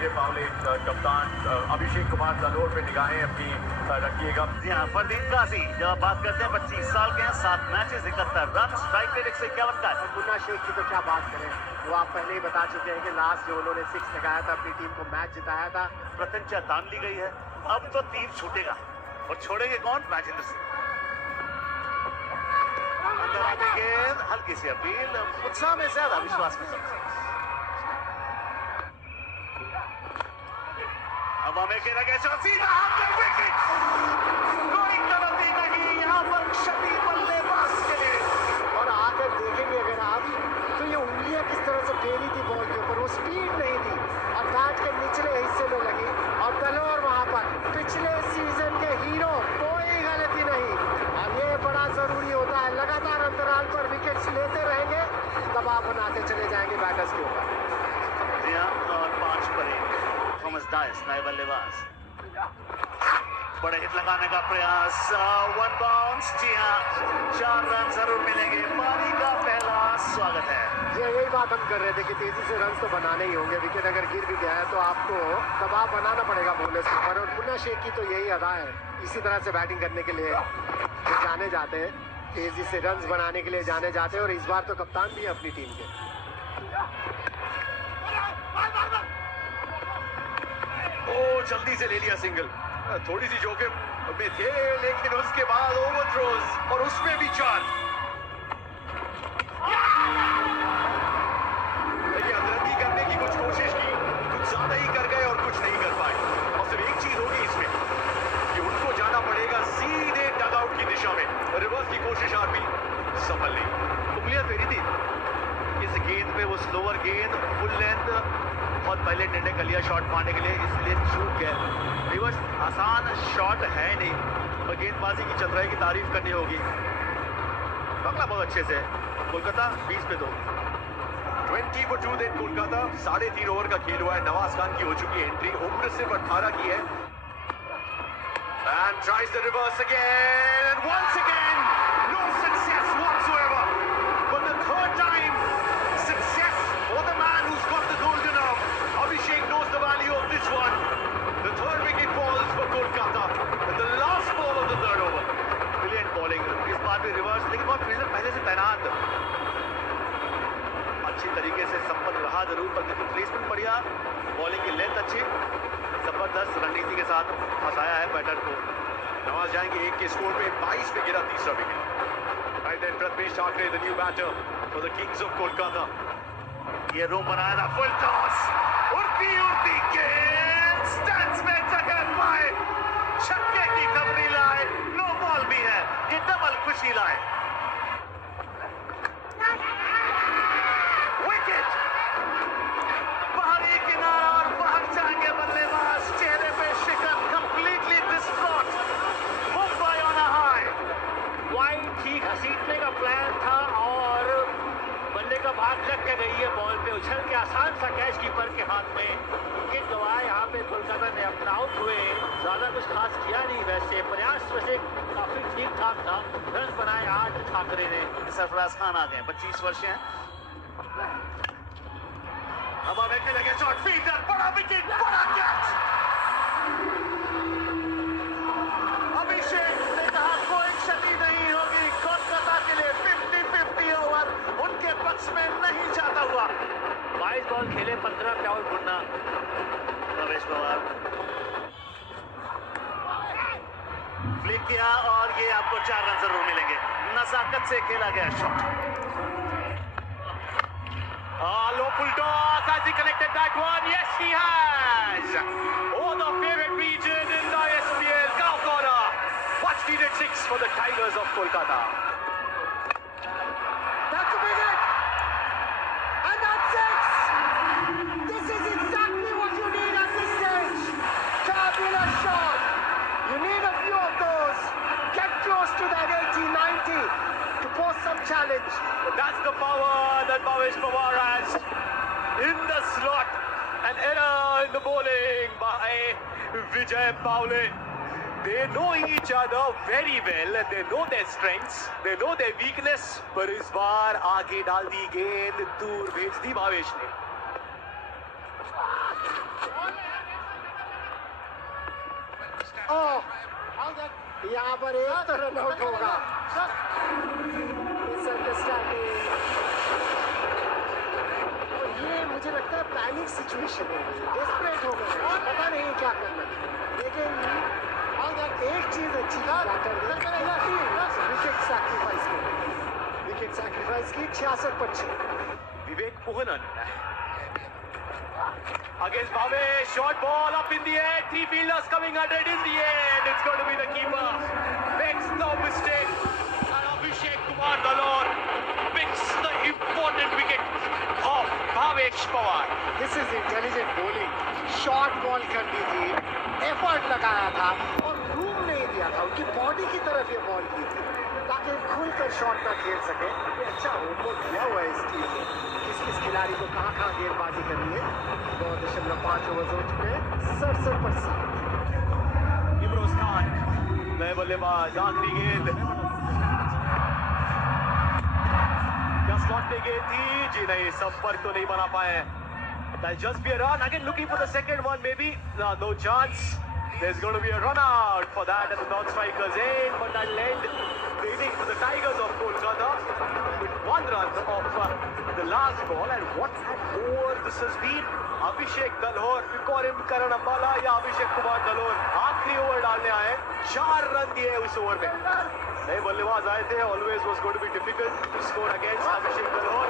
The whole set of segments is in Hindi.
आगे पावले कप्तान अभिषेक कुमार जालोर पे निगाहें अपनी रखिएगा। जी हाँ, फरदीन काजी जब बात करते हैं 25 साल के हैं, 7 मैचेस 71 रन, स्ट्राइक रेट 151 का। मुन्ना शेख की तो क्या बात करें, वो आप पहले ही बता चुके हैं कि लास्ट जो उन्होंने 6 लगाया था, अपनी टीम को मैच जिताया था। प्रत्यंचा तान ली गई है, अब तो तीर छूटेगा और छोड़ेंगे कौन? मैजिंदर सिंह। अंदर आती गेंद, हल्की सी अपील, उत्साह में ज्यादा विश्वास में कम। हवा में खेला गया शॉट, सीधा हाथ में विकेट, कोई गलती नहीं यहाँ पर क्षति बल्लेबाज के लिए। और आकर देखेंगे अगर आप तो ये उंगलियां किस तरह से फेरी थी बॉल के ऊपर, वो स्पीड नहीं थी और बैट के निचले हिस्से में लगी। और दलोर वहां पर पिछले सीजन के हीरो, कोई गलती नहीं। और ये बड़ा जरूरी होता है, लगातार अंतराल पर विकेट्स लेते रहेंगे, दबाव बनाते चले जाएंगे बैटर्स के ऊपर। जी हाँ, और 5 पर 1 थॉमस डाइस नए बल्लेबाज, बड़े हिट लगाने का प्रयास, 1 बाउंस। जी हाँ, 4 रन जरूर मिलेंगे। पारी का पहला स्वागत है। जी यही बात हम कर रहे थे कि तेजी से रन तो बनाने ही होंगे, विकेट अगर गिर भी गया है तो आपको दबाव बनाना पड़ेगा बॉलर्स के ऊपर। और मुन्ना शेख की तो यही अदा है, इसी तरह से बैटिंग करने के लिए जाने जाते हैं, तेजी से रन बनाने के लिए जाने जाते हैं। और इस बार तो कप्तान भी है अपनी टीम के। ओ जल्दी से ले लिया सिंगल, थोड़ी सी जोखिम में थे, लेकिन उसके बाद ओवर थ्रोज और उसमें भी 4। देखिए अतरंगी करने की कुछ कोशिश की, कुछ ज्यादा ही कर गए और कुछ नहीं कर पाए। और सिर्फ एक चीज होगी इसमें कि उनको जाना पड़ेगा सीधे डगआउट की दिशा में। रिवर्स की कोशिश आरपी सफल नहीं। उंगलियां फेरी थी इस गेंद पे, वो स्लोअर गेंद फुल लेंथ बहुत पहले निर्णय कर लिया शॉट मारने के लिए, इसलिए चूक गया। रिवर्स आसान शॉट है नहीं और गेंदबाजी की चतुराई की तारीफ करनी होगी। पकड़ा बहुत अच्छे से, कोलकाता 20 पे 2। 20 for 2 देन कोलकाता। 3.5 ओवर का खेल हुआ है। नवाज खान की हो चुकी है एंट्री, उम्र सिर्फ 18 की है। And tries the reverse again, and once again no success whatsoever. For the third time, success for the man who's got the golden arm. Abhishek knows the value of this one. The third wicket falls for Kolkata at the last ball of the third over. Brilliant bowling, इस बार भी रिवर्स, लेकिन बहुत फील्डर पहले से तैनात, अच्छी तरीके से संपन्न रहा जरूर, पर क्योंकि प्लेसमेंट बढ़िया, बॉलिंग की लेंथ अच्छी, जबरदस्त रणनीति के साथ फंसाया है बैटर को। नवाज जाएंगे 1 के स्कोर पे, 22 पे गिरा तीसरा wicket. Right then Prathmesh Thakre, the new batter for the Kings of Kolkata. ये रूम बनाया था, फुल टॉस, उड़ती गेंद स्टैंड्स में जगह पाए, छक्के की खबरी लाए, नो बॉल भी है, ये डबल खुशी लाए। विकेट, बाहरी किनारा और बाहर जाएंगे बल्लेबाज, चेहरे पे शिकन, completely distraught, Mumbai on a high. Wide ठीक घसीटने का प्लान था और बल्ले का भाग लग के गई है बॉल पे, उछल के आसान सा कैच कीपर के हाथ में। विकेट गवाए यहाँ पे कोलकाता ने, अपना आउट हुए, ज्यादा कुछ खास किया नहीं, वैसे प्रयास वैसे काफी ठीक ठाक था, रन बनाए 8 ठाकरे ने। सरफराज खान आ गए, 25 वर्ष हैं। हवा में लगे शॉट, फील्डर, बड़ा विकेट, बड़ा कैच। अभिषेक ने कहा कोई क्षति नहीं होगी कोलकाता के लिए, 50-50 ओवर उनके पक्ष में नहीं जाता हुआ। 22 बॉल खेले, 15 पे आउट मुन्ना। प्रवेश पवार फ्लिक किया और ये आपको 4 रन जरूर मिलेंगे। नजाकत से खेला गया shot. Low full toss, has he connected that one? Yes, he has! Oh, the favorite region in the SPL, Calcutta. What's needed 6 for the Tigers of Kolkata. That's a wicket! And that's 6! This is exactly what you need at this stage! Fabulous shot! You need a few of those. Get close to that 80-90 to pose some challenge. That's the power that Bhavesh Pawar has in the slot. An error in the bowling by Vijay Paule. They know each other very well. They know their strengths. They know their weakness. पर इस बार आगे डाल दी गेंद, दूर भेज दी भावेश ने। यहाँ पर एक तो रन आउट होगा। मिसअंडरस्टैंडिंग, और ये मुझे लगता है पैनिक सिचुएशन हो गई, डेस्परेट हो गए, पता नहीं क्या करना। लेकिन एक चीज अच्छी थी, विकेट सैक्रिफाइस की 66 पर 6। विवेक Mohanan against Bhave, short ball up in the air, 3 fielders coming at it in the end, it's going to be the keeper, makes no mistake, and Abhishek Kumar Dalor picks the important wicket of Bhavesh Pawar. This is intelligent bowling, short ball कर दी थी, एफर्ट लगाया था और रूम नहीं दिया था, उनकी बॉडी की तरफ ये बॉल की थी ताकि खुलकर शॉट ना खेल सके। अच्छा होमवर्क किया हुआ है इस टीम ने, किस खिलाड़ी को कहाँ गेंदबाजी करनी है। 9.5 ओवर हो चुके हैं, 67 पर 7। इमरोज खान नए बल्लेबाज, आखिरी गेंद क्या स्लॉट में गेंद थी जी, नहीं संपर्क तो नहीं बना पाए। That'll just be a run. Again looking for the second one, maybe. No chance. There's going to be a run out for that at the non-strikers end, but that'll end the inning for the Tigers of Kolkata with 1 run of the last ball. And what an over this has been. Abhishek Dalhor, you call him Karan Ambala या अभिषेक कुमार दलोर, आखिरी ओवर डालने आए, 4 रन दिए उस ओवर में। नए बल्लेबाज आए थे, always was going to be difficult to score against Abhishek Dalhor.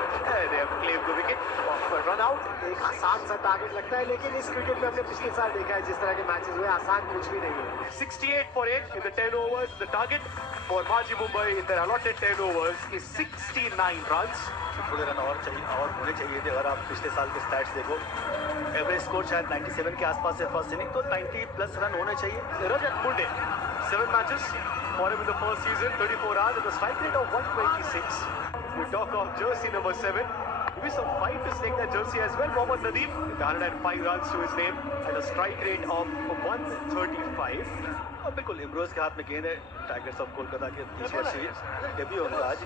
They have claimed the wicket for run out. एक आसान सा टारगेट लगता है, लेकिन इस क्रिकेट में हमने पिछले साल देखा है जिस तरह के मैचेस हुए, आसान कुछ भी नहीं हुआ। 68 for 8 in the 10 overs. The target for Maji Mumbai in their allotted 10 overs is 69 runs. थोड़े रन और चाहिए, और होने चाहिए थे। अगर आप पिछले साल के स्टैट्स देखो, एवरेज स्कोर शायद 97 के आसपास है फर्स्ट इनिंग, तो 90 प्लस रन होने चाहिए। Rajat Munde, 7 matches for him in the first season, 34 runs at a strike rate of 126. We talk of jersey number 7. Maybe some fight to select that jersey as well. Mohammad Nadeem with 105 runs to his name at a strike rate of 135. और बिल्कुल इमरोज के हाथ में गेंद है, टाइगर्स ऑफ कोलकाता के 30 वर्षीय डेब्यू होगा आज।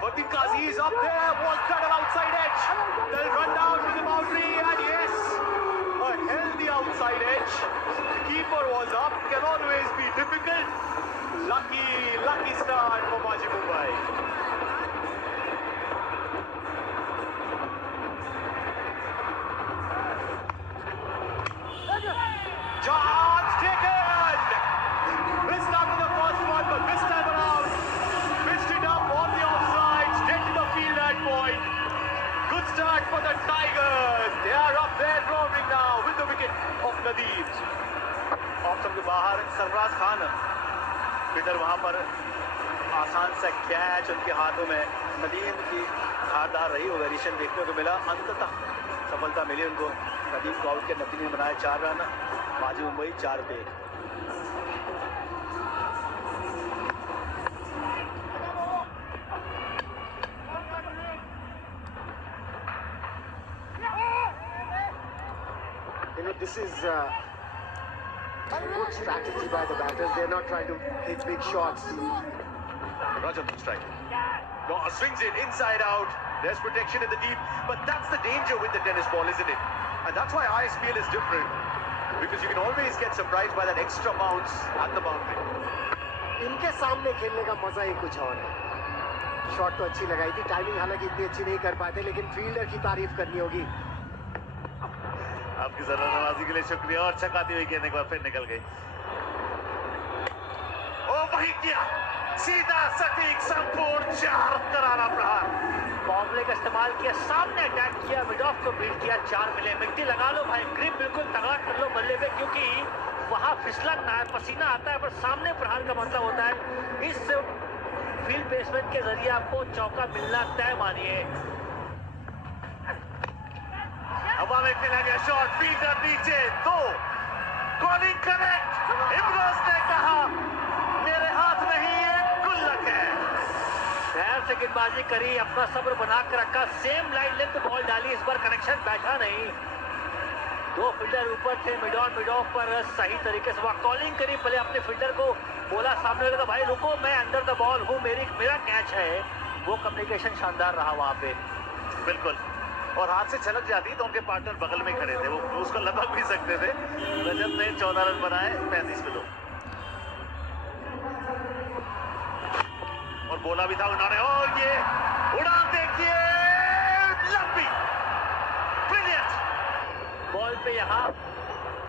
Fatim Qazi is up there, ball cut outside edge. They'll run down to the boundary, and yes, a healthy outside edge. The keeper was up, can always be difficult. Lucky start for Maji Mumbai. Chance taken! Missed out on the first one, but this time around, missed it up on the offsides, dead to the field at point. Good start for the Tigers. They are up there roaring now with the wicket of Nadeem. Off stump के बाहर सरफराज खान, फील्डर वहां पर आसान सा कैच उनके हाथों में। नदीम की धारदार रही वो वेरिएशन देखने को मिला, अंततः सफलता मिली उनको। नदीम को आउट के नदीम ने बनाए 4 रन, माजी मुंबई 4 पे। This is good strategy by the batters. They're not trying to hit big shots. Rajat strike. No, swings it inside out. There's protection in the deep, but that's the danger with the tennis ball, isn't it? And that's why ISPL is different, because you can always get surprised by that extra bounce at the boundary. इनके सामने खेलने का मजा ही कुछ और है। शॉट तो अच्छी लगाई थी, टाइमिंग हालांकि इतनी अच्छी नहीं कर पाते, लेकिन फील्डर की तारीफ करनी होगी। आपकी जरा नवाजी के लिए शुक्रिया, और चकाती हुई गेंद एक बार फिर निकल गई। ओ वही किया, सीधा सटीक संपूर्ण 4 करारा प्रहार। बॉम्बले का इस्तेमाल किया, सामने अटैक किया, मिड ऑफ को बीट किया, 4 मिले। मिट्टी लगा लो भाई, ग्रिप बिल्कुल तगड़ा कर लो बल्ले पे, क्योंकि वहां फिसलन ना है, पसीना आता है, पर सामने प्रहार का मतलब होता है इस फील्ड बेसमेंट के जरिए आपको चौका मिलना तय मानिए। हवा में खेला गया शॉट, फील्डर नीचे, 2 कॉलिंग करेक्ट। इमरोज ने कहा मेरे हाथ नहीं है, गुल्लक है। ध्यान से गेंदबाजी करी, अपना सब्र बना कर रखा, सेम लाइन लेंथ बॉल डाली, इस बार कनेक्शन बैठा नहीं। 2 फील्डर ऊपर थे, मिड ऑफ पर सही तरीके से वहां कॉलिंग करी, पहले अपने फील्डर को बोला सामने वाले का, भाई रुको, मैं अंडर द बॉल हूँ, मेरा कैच है। वो कम्युनिकेशन शानदार रहा वहां पे। बिल्कुल, और हाथ से छलक जाती तो उनके पार्टनर बगल में खड़े थे, वो उसको लपक भी सकते थे। रजत ने 14 रन बनाए, 35 पे 2। बोला भी था उन्होंने, और ये उड़ान देखिए, लंबी, ब्रिलियंट। बॉल पे यहाँ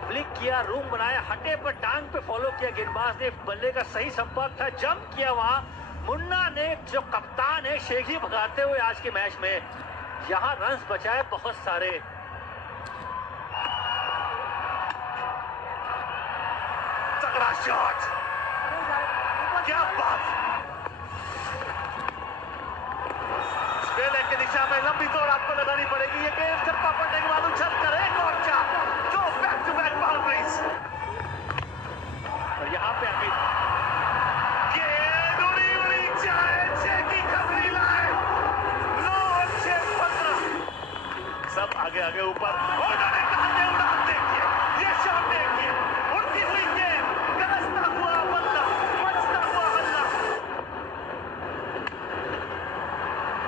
फ्लिक किया, रूम बनाया, हटे पर टांग पे फॉलो किया गेंदबाज ने, बल्ले का सही संपर्क था, जंप किया वहां। मुन्ना ने जो कप्तान है शेखी भगाते हुए आज के मैच में यहां रन्स बचाए बहुत सारे। तगड़ा शॉट, क्या बात। स्क्वायर लेग की दिशा में लंबी दौड़ आपको लगानी पड़ेगी। ये गेंद छक्का पड़ने के बाद उछल कर एक और चार, जो बैक टू बैक बाउंड्रीज। और यहाँ पे अमित गेंद उड़ी उड़ी जाए, छह की खबरी लाए, 9 और 6 15। सब आगे आगे ऊपर, उन्होंने कहा उड़ान देखिए, ये शॉट देखिए, उड़ती हुई गेंद, गरजता हुआ बल्ला, बजता हुआ हल्ला।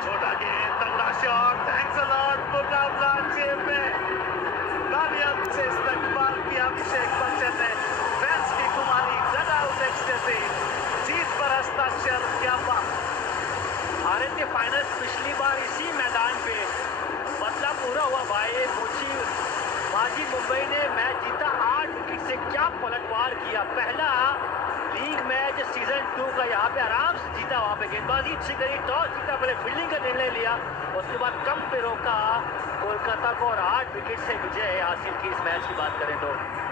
छोटा गेंद, तगड़ा शॉट, थैंक्स अ लॉट, मुकाबला जेब में। गालियन से इस्तकबाल किया अभिषेक बच्चन ने, फैंस की कुमारी जगा उस एक्सटेसी, जीत पर हस्ताक्षर, क्या बात। भारत के फाइनल्स पिछली बार इसी मैदान पे बदला पूरा हुआ भाई। बाजी मुंबई ने मैच जीता 8 विकेट से, क्या पलटवार किया। पहला लीग मैच सीजन 2 का यहाँ पे आराम से जीता, वहां पे गेंदबाजी अच्छी करी, टॉस जीता, पहले फील्डिंग का निर्णय लिया, उसके बाद कम पे रोका कोलकाता को और 8 विकेट से विजय हासिल की। इस मैच की बात करें तो